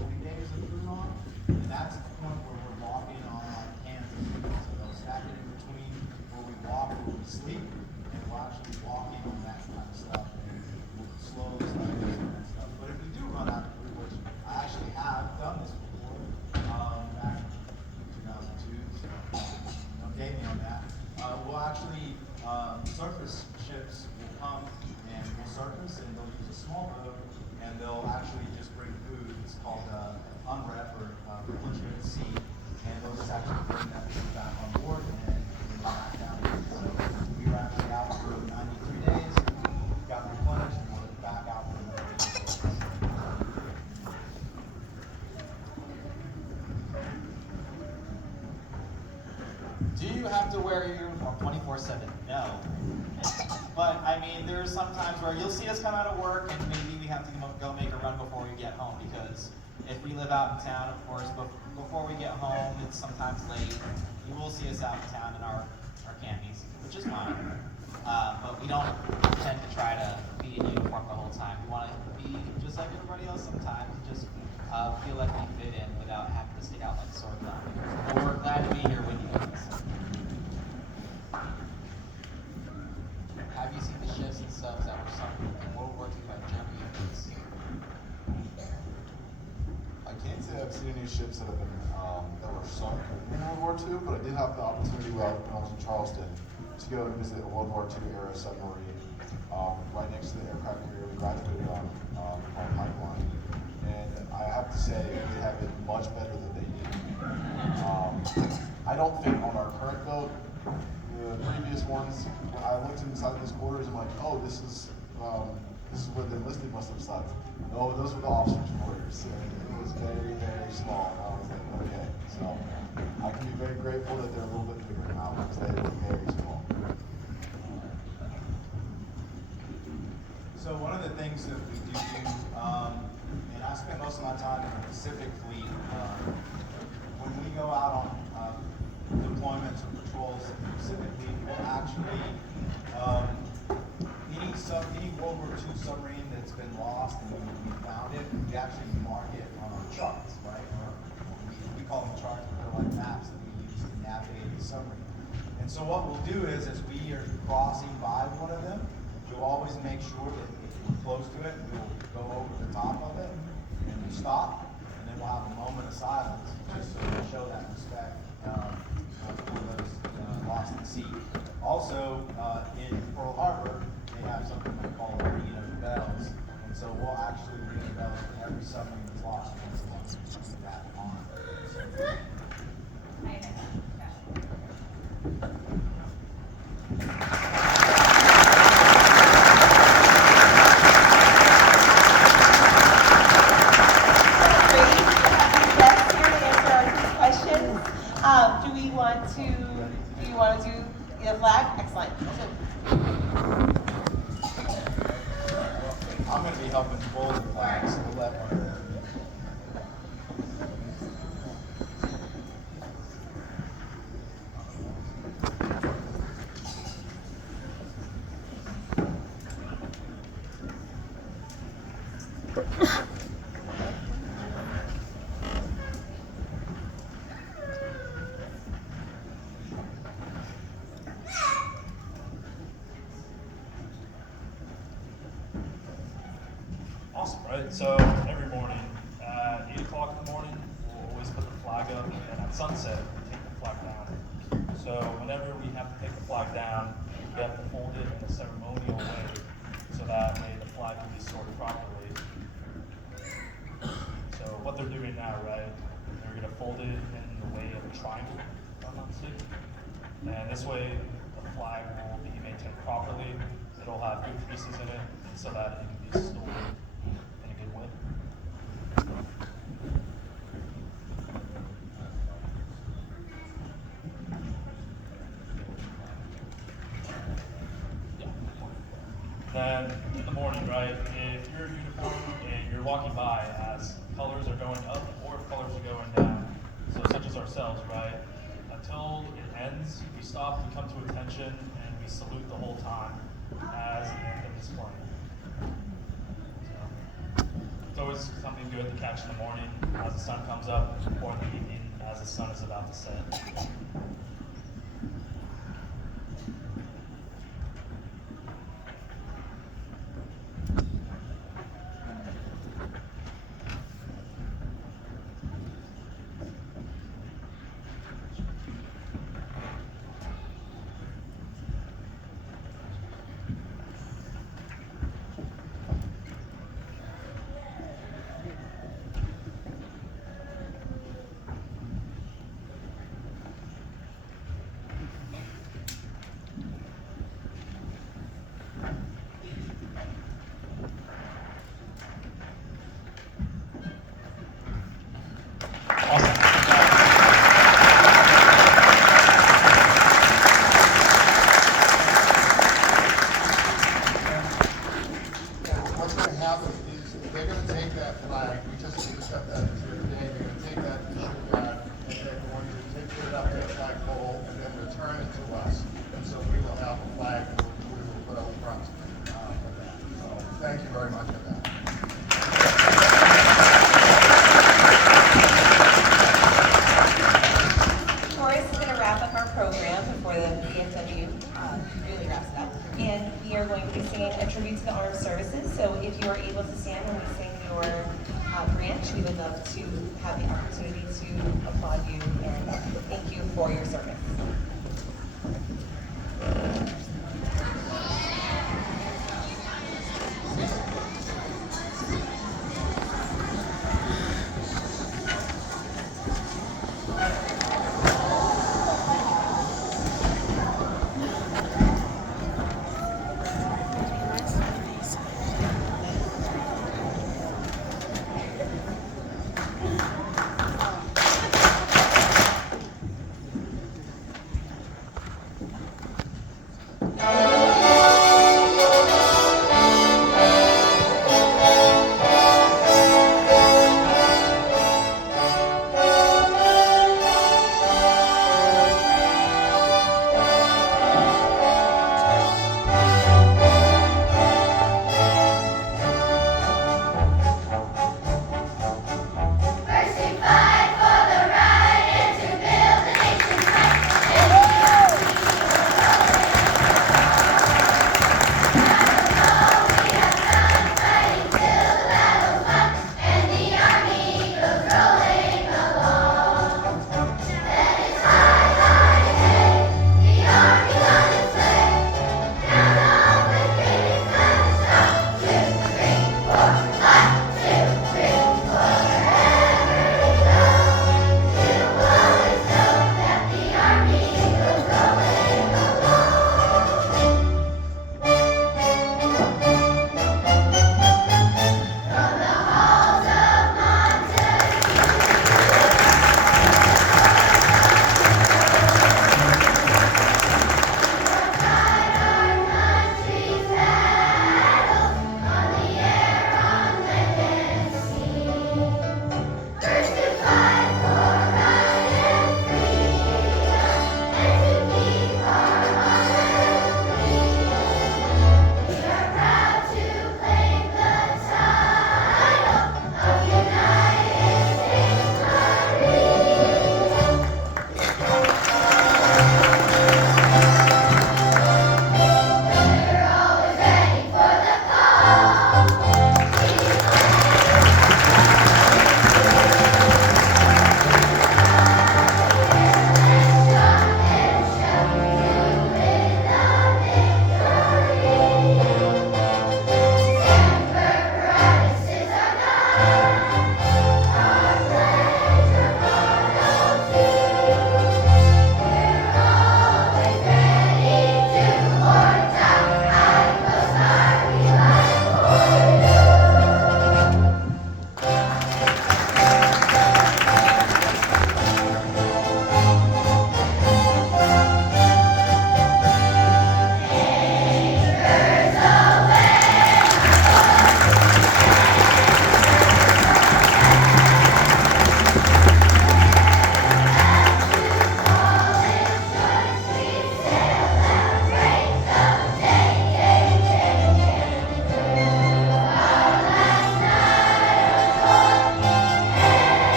120 days of food on, and that's the point where we're locking on our cans of food. So they'll stack it in between where we walk or we sleep, and we're actually walking on that kind of stuff, and we'll slowly start using that stuff. But if we do run out of food, which I actually have done this before, back in 2002, so don't date me on that. We'll actually, surface ships will come and will surface, and they'll use a small boat, and they'll actually just bring food. It's called unrep or Do you have to wear your uniform 24/7? No. But I mean, there's some times where you'll see us come out of work and maybe we have to go make a run before we get home, because if we live out in town, of course, before we get home, it's sometimes late. You will see us out in town in our camis, which is fine. But we don't tend to try to be in uniform the whole time. We want to be just like everybody else sometimes, just feel like we fit in without having to stick out like a sore thumb. But we're glad to be here with you guys. Have you seen the ships themselves that were sunk in World War II by German units? I can't say I've seen any ships that have been that were sunk in World War II, but I did have the opportunity when I was in Charleston to go and visit a World War II era submarine right next to the aircraft carrier we graduated on called Pipeline. And I have to say they have it much better than they did. I don't think on our current boat, the previous ones, I looked inside those quarters and I'm like, oh, this is where the enlisted must have slept. No, those were the officers' quarters. And it was very, very small. And I was like, okay. So I can be very grateful that they're a little bit bigger now because they were very small. So one of the things that we do, and I spend most of my time in the Pacific Fleet, when we go out on deployments or patrols in the Pacific Fleet, we'll actually, any World War II submarine that's been lost and we found it, we actually mark it on our charts, right? We call them charts, but they're like maps that we use to navigate the submarine. And so what we'll do is, as we are crossing by one of them, we'll always make sure that if we're close to it, we'll go over the top of it and we'll stop, and then we'll have a moment of silence just to show that respect for those lost at sea. Also, in Pearl Harbor, they have something they call the ringing of the bells, and so we'll actually ring the bells for every submarine that's lost once a month to that honor. Do you want to do the flag? Excellent. I'm going to be helping fold the flags, so we'll let one of them. Awesome, right? So every morning at 8 o'clock in the morning, we'll always put the flag up, and at sunset, we take the flag down. So whenever we have to take the flag down, we have to fold it in a ceremonial way, so that way the flag can be stored properly. So what they're doing now, right, they're going to fold it in the way of a triangle, if I'm not mistaken. And this way, the flag will be maintained properly. It'll have good pieces in it, so that it can be stored in a good way. Then in the morning, right, if you're in uniform and you're walking by as colors are going up or colors are going down, so such as ourselves, right, until it ends, we stop, we come to attention, and we salute the whole time as the anthem is playing. So, it's always something good to catch in the morning as the sun comes up, or in the evening as the sun is about to set. flag, we just got that today. They're going to take that to the shipyard, and they're going to put it up to the flagpole and then return it to us. And so we will have a flag that we will put out front for that. So thank you very much for that. Chorus is going to wrap up our program before the VFW really wraps it up. And we are going to be singing a tribute to the armed services. So if you are able to stand when we sing your branch, we would love to have the opportunity to applaud you and thank you for your service.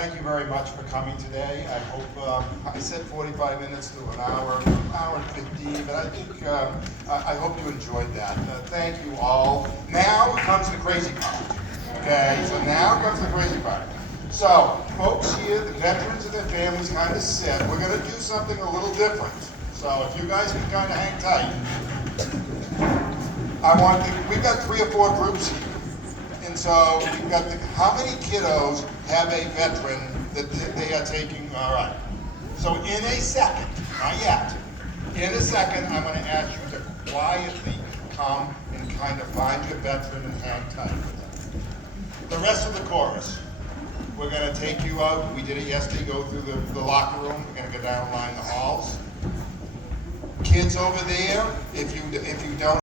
thank you very much for coming today. I hope, I said 45 minutes to an hour and 15, but I think, I hope you enjoyed that. Thank you all. Now comes the crazy part. Okay, so now comes the crazy part. So, folks here, the veterans and their families kind of sit. We're going to do something a little different. So if you guys can kind of hang tight, we've got 3 or 4 groups here. And so we've got how many kiddos have a veteran that they are taking, all right. So in a second, not yet, in a second, I'm going to ask you to quietly come and kind of find your veteran and hang tight with them. The rest of the chorus, we're going to take you out. We did it yesterday, go through the locker room. We're going to go down line the halls. Kids over there, if you don't